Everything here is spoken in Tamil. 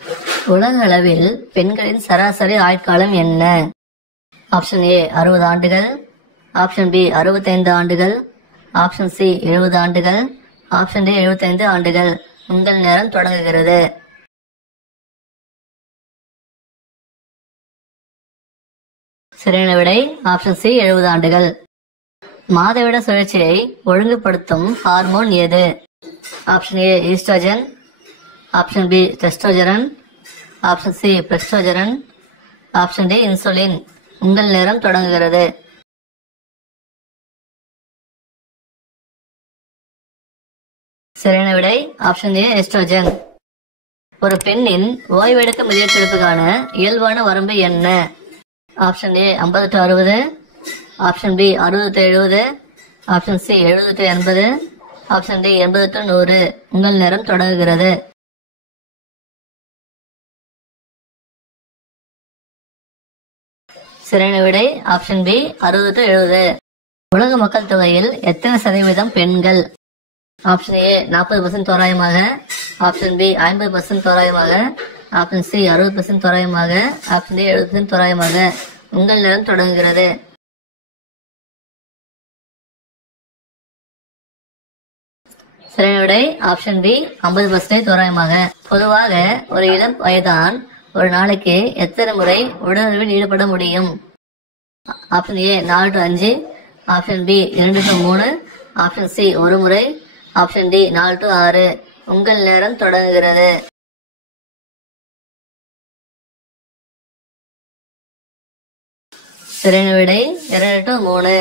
உலக அளவில் பெண்களின் சராசரி ஆயுட்காலம் என்ன? ஆப்ஷன் ஏ 60 ஆண்டுகள், ஆப்ஷன் பி 65 ஆண்டுகள், ஆப்ஷன் சி 70 ஆண்டுகள், ஆப்ஷன் டி 75 ஆண்டுகள். உங்கள் நேரம் தொடங்குகிறது. சரியான விடை ஆப்ஷன் சி 70 ஆண்டுகள். மாதவிட சுழற்சியை ஒழுங்குபடுத்தும் ஹார்மோன் எது? Option A oestrogen, option B testosterone, option C progesterone, option D insulin. உங்கள் நேரம் தொடங்குகிறது. சரியான விடை ஆப்ஷன் ஏ எஸ்ட்ரோஜன். ஒரு பெண்ணின் ஓய்வெடுக்க முயற்சிக்கான இயல்பான வரம்பு என்ன? Option A 50 to 60, option B 60 to 70, option C 70 to 80, option D 80 to 100. உங்கள் நேரம் தொடங்குகிறது. சரியான விடை ஆப்ஷன் பி 60 to 70. உலக மக்கள் தொகையில் எத்தனை சதவீதம் பெண்கள்? ஆப்ஷன் ஏ 40% தோராயமாக, ஆப்ஷன் பி 50% தோராயமாக, ஆப்ஷன் சி 60% தோராயமாக, ஆப்ஷன் டி 70% தோராயமாக. உங்கள் நேரம் தொடங்குகிறது. சரியான விடை ஆப்ஷன் பி 50% தோராயமாக. பொதுவாக ஒரு இளம் வயதான் ஒரு நாளைக்கு எத்தனை முறை உடலுறவில் ஈடுபட முடியும்? Option A 4 to 5, option B 2 to 3, option C 1 முறை, ஆப்ஷன் டி 4 to 6. உங்கள் நேரம் தொடங்குகிறது. சரியான விடை 2 to 3.